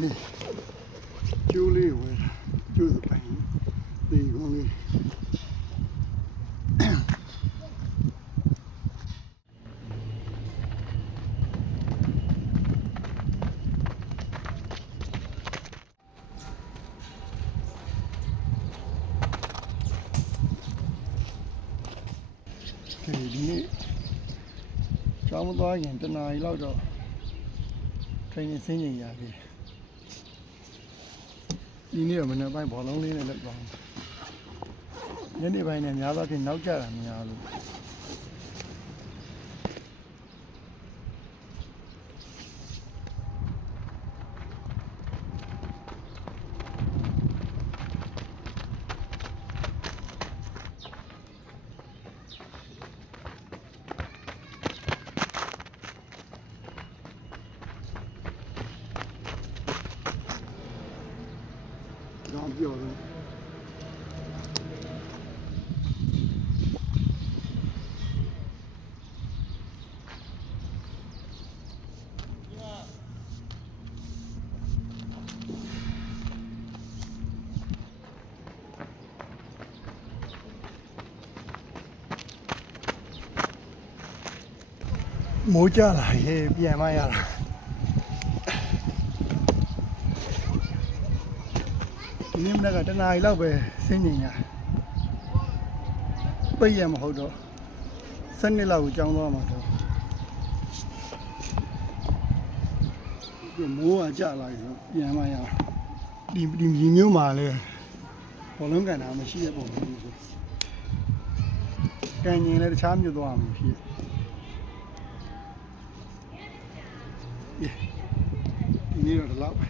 นี่จูลี่เว้ยจูสไปตีคนนี้ဒီနေ့ကျောင်းမသွားခင်တနားရီလောက်တော့training ဆင်းနေရပြီဒီနေ့တော့မနေ့ပိုင်းဘောလုံးလေးနဲ့လောက်သွားညနေပိုင်းနဲ့များသောအားဖြင့်နောက်ကျတာများလို့တော့ပြောတယ်မိုးကြလာရေပြန်မရတာဒီနေ့မနက်ကတနားရီလောက်ပဲဆင်းနေရပိတ်ရမဟုတ်တော့7နှစ်လောက်ကိုကြောင်းသွားမှာတော့ဒီမိုးကကြလာပြီဆိုပြန်မရဒီမျိုးမှာလဲဘောလုံးကန်တာမရှိတဲ့ပုံမျိုးဆိုကန်ရင်လည်းတခြားမျိုးသွားမှာဖြစ်ဒီနေ့တော့ဒီလောက်ပဲ